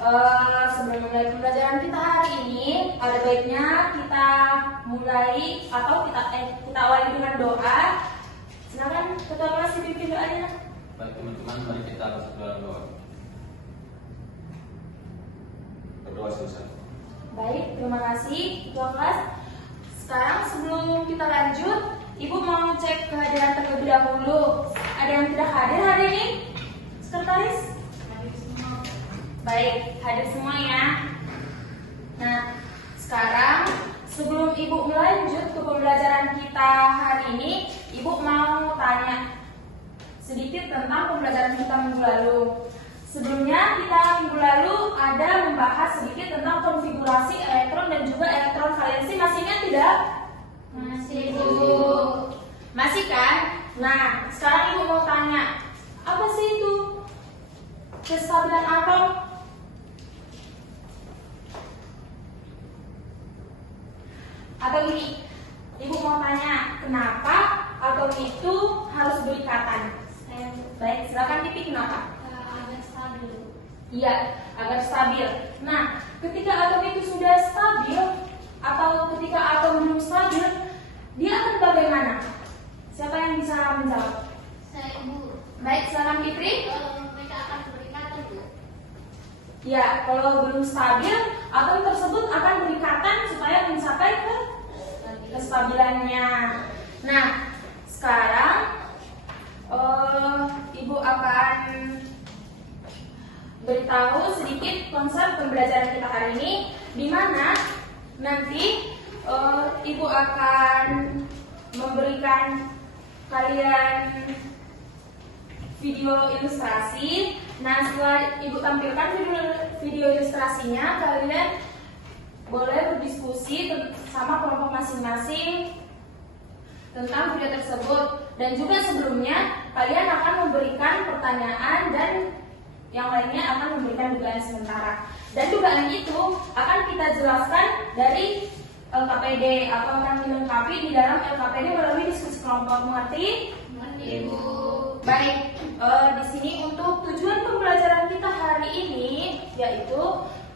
Sebelum mulai pembelajaran kita hari ini, ada baiknya kita mulai atau kita awali dengan doa. Silakan ketua kelas dipimpin doanya. Baik teman-teman, mari kita masuk dalam doa. Berdoa selesai. Baik, terima kasih ketua kelas. Sekarang sebelum kita lanjut, Ibu mau cek kehadiran terlebih dahulu. Ada yang tidak hadir hari ini? Sekretaris? Hadir semua. Baik, hadir semua ya. Nah, sekarang sebelum Ibu melanjut ke pembelajaran kita hari ini, Ibu mau tanya sedikit tentang pembelajaran kita minggu lalu. Sebelumnya kita minggu lalu ada membahas sedikit tentang konfigurasi elektron dan juga elektron valensi. Masih ingat tidak? Masih, Bu. Masih kan? Nah, sekarang Ibu mau tanya, apa sih itu kestabilan atom? Atau ini, Ibu mau tanya, kenapa atom itu harus berikatan? Baik, silakan Pipi, kenapa? Agar stabil. Iya, agar stabil. Nah, ketika atom itu sudah stabil atau ketika atom belum stabil, dia akan bagaimana? Siapa yang bisa menjawab? Saya, Bu. Baik, silakan Fitri. Mereka akan berikatan, Bu. Ya, kalau belum stabil, atom tersebut akan berikatan supaya mencapai ke kestabilannya. Nah, sekarang Ibu akan beritahu sedikit konsep pembelajaran kita hari ini, di mana nanti Ibu akan memberikan kalian video ilustrasi. Nah, setelah Ibu tampilkan video ilustrasinya, kalian boleh berdiskusi sama kelompok masing-masing tentang video tersebut. Dan juga sebelumnya kalian akan memberikan pertanyaan dan yang lainnya akan memberikan dugaan sementara. Dan dugaan itu akan kita jelaskan dari LKPD atau akan dilengkapi di dalam LKPD melalui diskusi kelompok. Mengerti? Mengerti, Bu. Baik, di sini untuk tujuan pembelajaran kita hari ini yaitu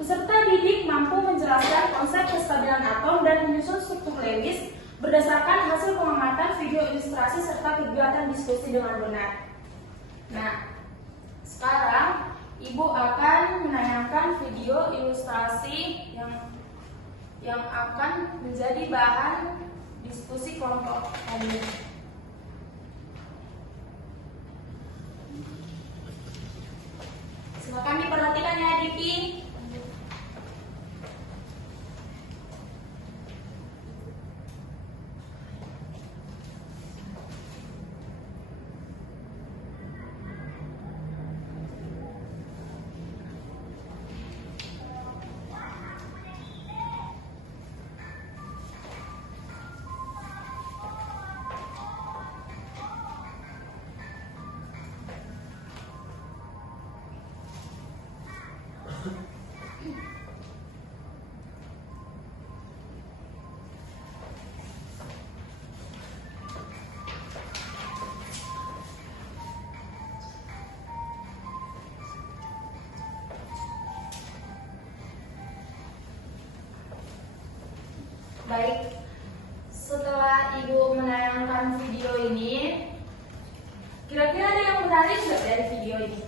peserta didik mampu menjelaskan konsep kestabilan atom dan menyusun struktur Lewis berdasarkan hasil pengamatan video ilustrasi serta kegiatan diskusi dengan benar. Nah, sekarang Ibu akan menayangkan video ilustrasi yang akan menjadi bahan diskusi kelompok kami. Silakan diperhatikan ya, Diki. Baik, setelah Ibu menayangkan video ini, kira-kira ada yang menarik nggak dari video ini?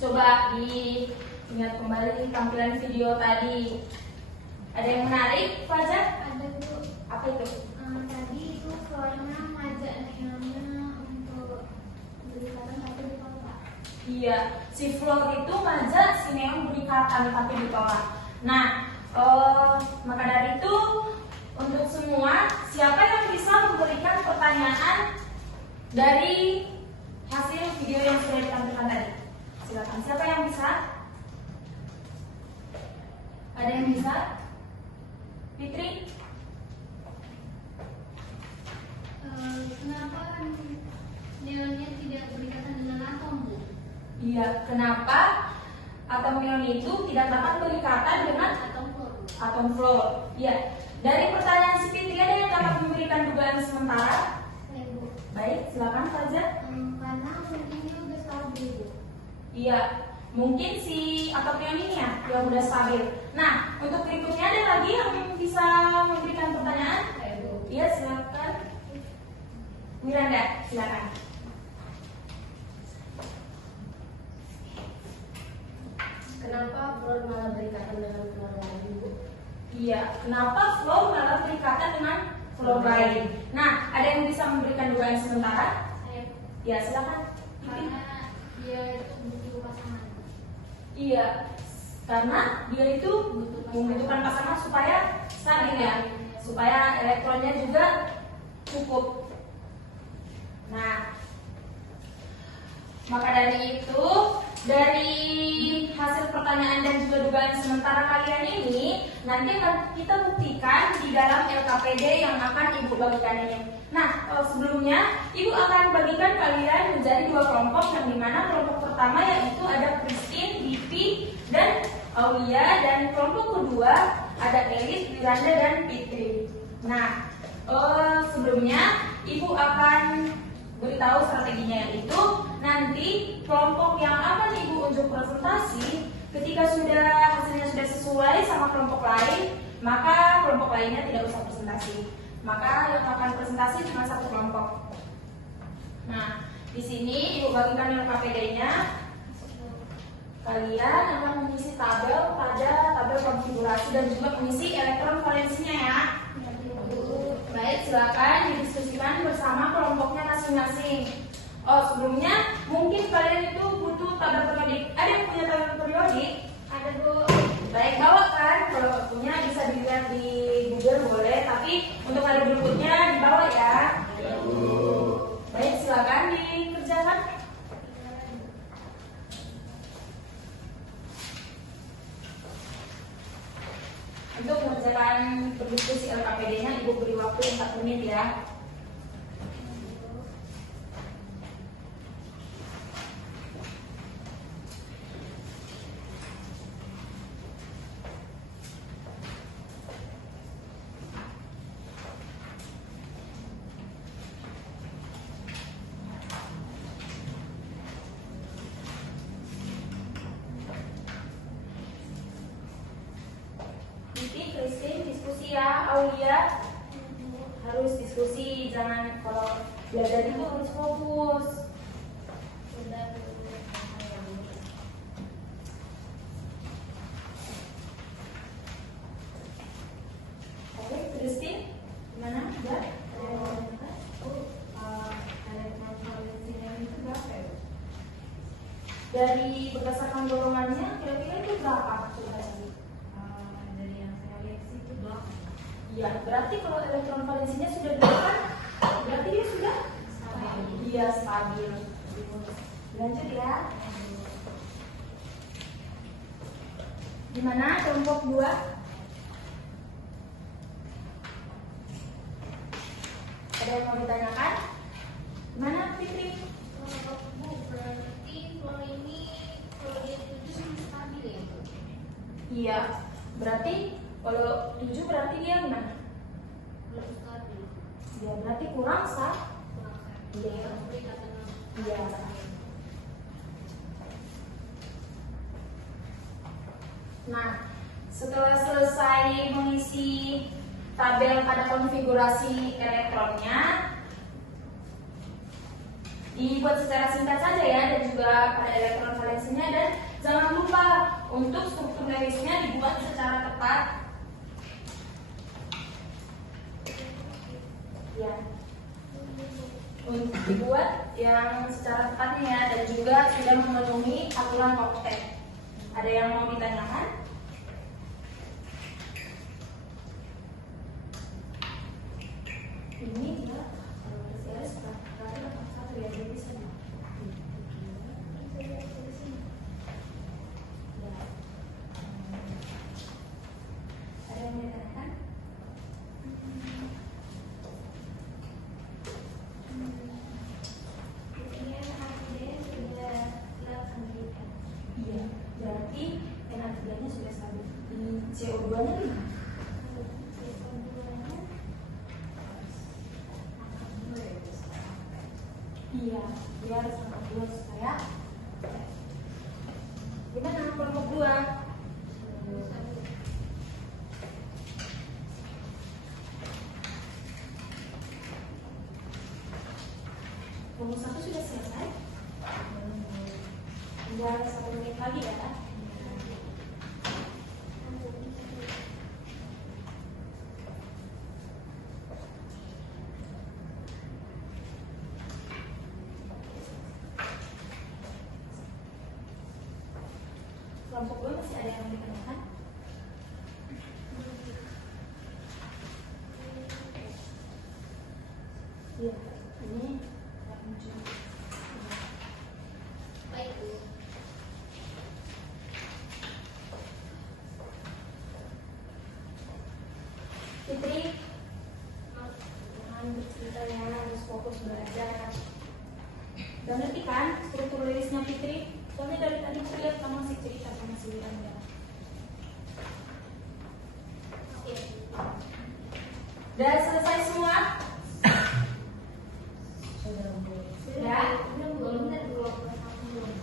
Coba diingat kembali tampilan video tadi. Ada yang menarik, Fajar? Ada, Bu. Apa itu? Tadi itu soalnya ngajak neonnya untuk berikatan tapi ditolak. Iya, si Flor itu ngajak si Neon berikatan tapi ditolak. Nah, maka dari itu untuk semua, siapa yang bisa memberikan pertanyaan dari hasil video yang sudah ditampilkan tadi? Silakan, siapa yang bisa? Ada yang bisa? Fitri? Kenapa neonnya tidak berikatan dengan atom, Bu? Iya, kenapa atom neon itu tidak dapat berikatan dengan atom fluor? Iya. Dari pertanyaan si Fitri, ada yang dapat memberikan dugaan sementara? Saya, Bu. Baik, silakan Fajar. Karena fungsinya udah stabil, Bu. Iya, Mungkin si atopion ini ya yang udah stabil. Nah, untuk berikutnya ada lagi yang bisa memberikan pertanyaan? Iya, silakan. Miranda, silakan. Kenapa flor malah berikatan dengan flor lain, Bu? Iya, kenapa flor malah berikatan dengan flor lain? Nah, ada yang bisa memberikan dugaan sementara? Saya Ya, silakan. karena dia itu butuh pasangan. Iya, karena dia itu membutuhkan pasangan supaya stabil ya, supaya elektronnya juga cukup. Nah, maka dari itu, dari hasil pertanyaan dan juga dugaan sementara kalian ini, nanti akan kita buktikan di dalam LKPD yang akan Ibu bagikan ini. Nah, sebelumnya Ibu akan bagikan kalian menjadi dua kelompok, yang dimana kelompok pertama yaitu ada Christine, Vivi, dan Aulia, dan kelompok kedua ada Elis, Miranda, dan Fitri. Nah, sebelumnya Ibu akan beritahu strateginya, yaitu nanti kelompok yang akan Ibu unjuk presentasi ketika hasilnya sudah sesuai sama kelompok lain, maka kelompok lainnya tidak usah presentasi. Maka yang akan presentasi cuma satu kelompok. Nah, di sini Ibu bagikan LKPD-nya. Kalian akan mengisi tabel pada tabel konfigurasi dan juga mengisi elektron valensinya ya. Baik, silakan didiskusikan bersama kelompoknya masing-masing. Sebelumnya mungkin kalian itu butuh tabel periodik. Ada yang punya tabel periodik? Ada, Bu. Baik, bawa kan. Kalau punya bisa dilihat di Google boleh, tapi untuk hari berikutnya dibawa ya. Ya, Bu. Baik, silakan dikerjakan. Untuk mengerjakan berdiskusi LKPD-nya, Ibu beri waktu 4 menit ya. Christine diskusi ya, Aulia harus diskusi, jangan kalau belajar itu harus fokus. Oke, Christine, gimana? Ya? Dari berdasarkan golongannya, kira-kira itu berapa? Coba sih. Dari yang saya lihat sih itu 8. Iya, berarti kalau elektron valensinya sudah 8, berarti dia sudah Stabil. Iya, stabil. Lanjut ya. Gimana kelompok 2? Ada yang mau ditanyakan? Gimana, Fitri? Bu, berarti flor ini kalau dia 7 stabil ya, Bu? Iya, berarti kalau 7 berarti dia gimana? Belum stabil. Ya, berarti kurang sah. Iya, berikatan. Iya. Nah, setelah selesai mengisi tabel pada konfigurasi elektronnya, dibuat secara singkat saja ya, dan juga pada elektron valensinya, dan jangan lupa untuk struktur Lewisnya dibuat secara tepat. Ya, untuk dibuat yang secara tepatnya ya, dan juga sudah memenuhi aturan oktet. Ada yang mau ditanyakan? Ini dia series berarti 81 ya, jadi bisa. Ada yang mau ditanyakan? Iya, berarti NH3-nya sudah stabil. Ini CO2-nya gimana? Iya, dia harus angkat 2 supaya 2. Kelompok 1 sudah selesai. Tinggal 1 menit lagi ya. Kelompok 2 masih ada yang mau ditanyakan? Iya, ini nggak muncul. Baik, Bu. Fitri, jangan bercerita ya, harus fokus belajar. Udah ngerti kan struktur lirisnya Fitri? Soalnya dari tadi aku lihat kamu masih cerita sama si Wiranda. Oke. Udah selesai semua? Sudah. Belum, Bentar, Bu. Aku belum.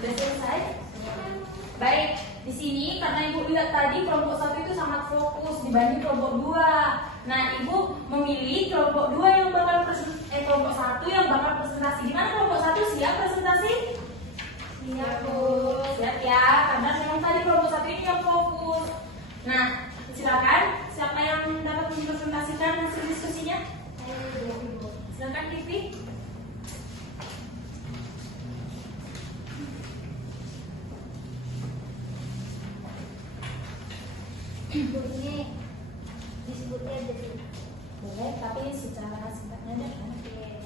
Udah selesai? Baik, di sini karena Ibu lihat tadi kelompok 1 itu sangat fokus dibanding kelompok 2. Nah, Ibu memilih kelompok 2 yang bakal kelompok 1 yang bakal presentasi. Gimana kelompok 1 siap presentasi? Siap, Bu. Siap ya, karena memang tadi kelompok 1 ini yang fokus. Nah, silakan siapa yang dapat mempresentasikan hasil diskusinya? Ayo, Bu. Silakan Vivi. Bu, ini disebutnya jadi. Boleh, tapi secara singkatnya deh. Oke.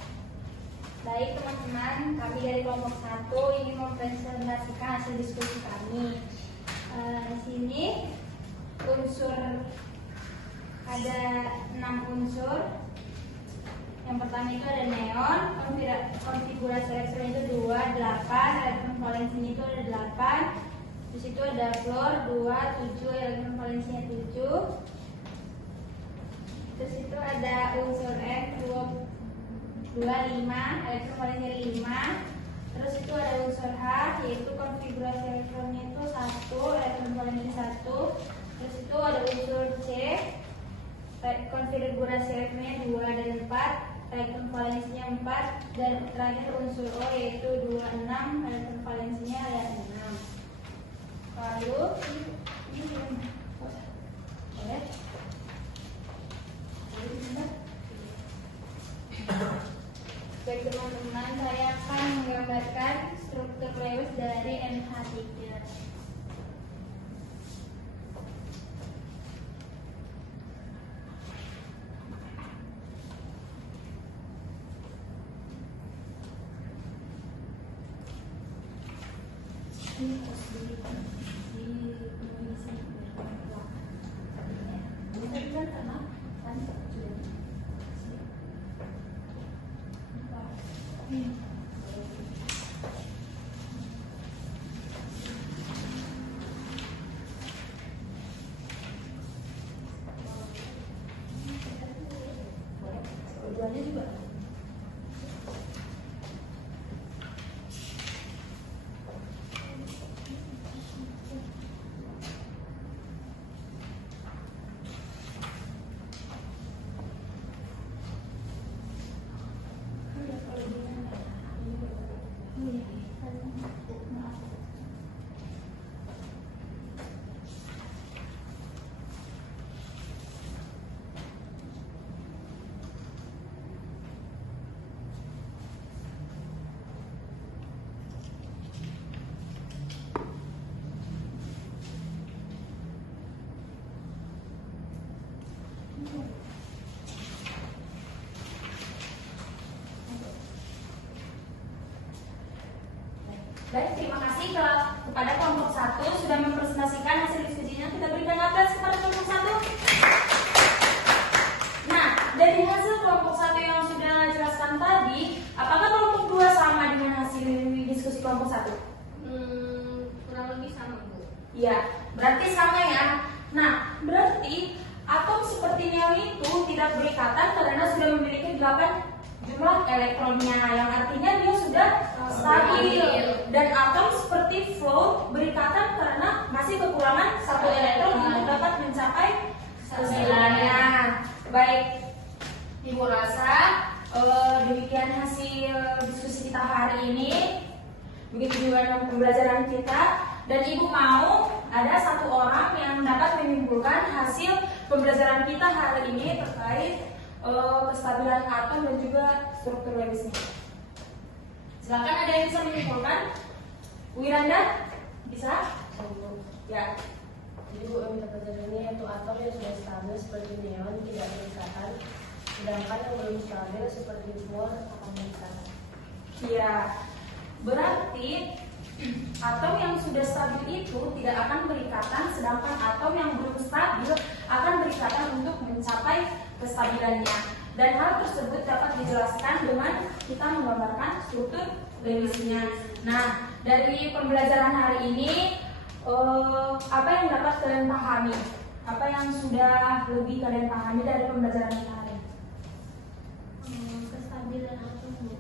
Baik teman-teman, kami dari kelompok 1 ingin mempresentasikan hasil diskusi kami. Di sini unsur ada 6 unsur. Yang pertama itu ada neon, konfigurasi elektron itu 2, 8, elektron valensinya itu ada 8. Di situ ada fluor 2, 7, elektron valensinya 7. Terus itu ada unsur N 2, 5, elektron valensinya 5. Terus itu ada unsur H, yaitu konfigurasi elektronnya itu 1, elektron valensinya 1. Terus itu ada unsur C, konfigurasi elektronnya 2 dan 4, elektron valensinya 4. Dan terakhir unsur O yaitu 2, 6, elektron valensinya ada 6. Lalu ini boleh? Baik teman-teman, saya akan menggambarkan struktur Lewis dari NH3. Ini harus di sini. Bisa juga karena kan sudah. Tujuannya juga. Baik, terima kasih kepada kelompok 1 sudah mempresentasikan hasil diskusinya. Kita berikan aplaus kepada kelompok 1. Nah, dari hasil kelompok 1 yang sudah jelaskan tadi, apakah kelompok 2 sama dengan hasil diskusi kelompok 1? Kurang lebih sama. Ya, berarti sama ya. Nah, berarti atom seperti neo itu tidak berikatan karena sudah memiliki 8 jumlah elektronnya, yang artinya dia sudah stabil. Dan atom seperti float berikatan karena masih kekurangan 1 elektron untuk dapat mencapai kesimpulannya. Baik, Ibu rasa demikian hasil diskusi kita hari ini. Begitu juga dengan pembelajaran kita. Dan Ibu mau ada 1 orang yang dapat menyimpulkan hasil pembelajaran kita hari ini terkait kestabilan atom dan juga struktur Lewisnya. Silakan, ada yang bisa menyimpulkan? Wiranda, bisa? Ya. Jadi Bu, yang kita pelajari ini yaitu atom yang sudah stabil seperti neon tidak berikatan, sedangkan yang belum stabil seperti fluor akan berikatan. Ya, berarti atom yang sudah stabil itu tidak akan berikatan, sedangkan atom yang belum stabil akan berikatan untuk mencapai kestabilannya. Dan hal tersebut dapat dijelaskan dengan kita menggambarkan struktur Lewisnya. Nah, dari pembelajaran hari ini, apa yang dapat kalian pahami? Apa yang sudah lebih kalian pahami dari pembelajaran kita hari ini? Kestabilan atom, Bu.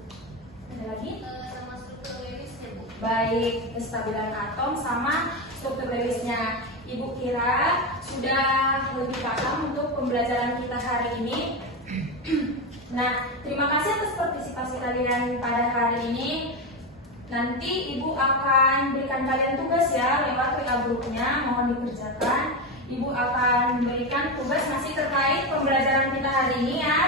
Ada lagi? Sama struktur Lewisnya, Bu. Baik, kestabilan atom sama struktur Lewisnya. Ibu kira sudah lebih paham untuk pembelajaran kita hari ini. Nah, terima kasih atas partisipasi kalian pada hari ini. Nanti Ibu akan berikan kalian tugas ya lewat WA grupnya, mohon dikerjakan. Ibu akan berikan tugas masih terkait pembelajaran kita hari ini ya.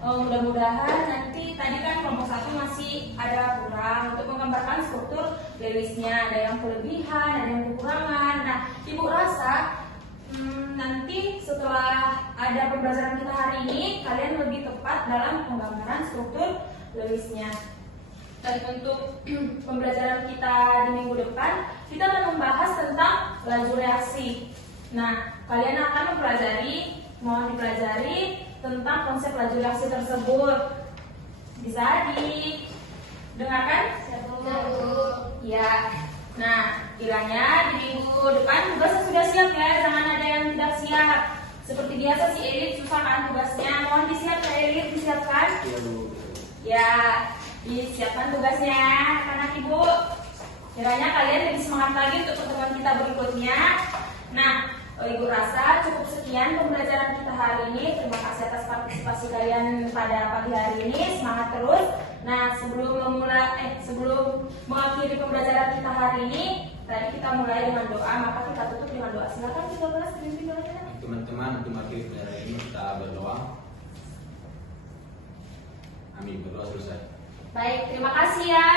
Mudah-mudahan nanti tadi kan kelompok 1 masih ada kurang untuk menggambarkan struktur Lewisnya, ada yang kelebihan, ada yang kekurangan. Nah, Ibu rasa nanti setelah ada pembelajaran kita hari ini, kalian lebih tepat dalam penggambaran struktur Lewisnya. Dan untuk pembelajaran kita di minggu depan, kita akan membahas tentang laju reaksi. Nah, kalian akan mohon dipelajari tentang konsep laju reaksi tersebut. Bisa didengarkan? Ya. Nah, kiranya di minggu depan tugasnya sudah siap ya, jangan ada yang tidak siap. Seperti biasa si Elit susah kan tugasnya, mohon disiapkan Elit, disiapkan. Iya Bu. Ya, disiapkan tugasnya anak Ibu. Kiranya kalian lebih semangat lagi untuk pertemuan kita berikutnya. Nah, Ibu rasa cukup sekian pembelajaran kita hari ini. Terima kasih atas partisipasi kalian pada pagi hari ini. Semangat terus. Nah, sebelum mengakhiri pembelajaran kita hari ini, tadi kita mulai dengan doa, maka kita tutup dengan doa. Silakan kita bahas pimpin doanya. Teman-teman, untuk mengakhiri pembelajaran ini kita berdoa. Amin. Berdoa selesai. Baik, terima kasih ya.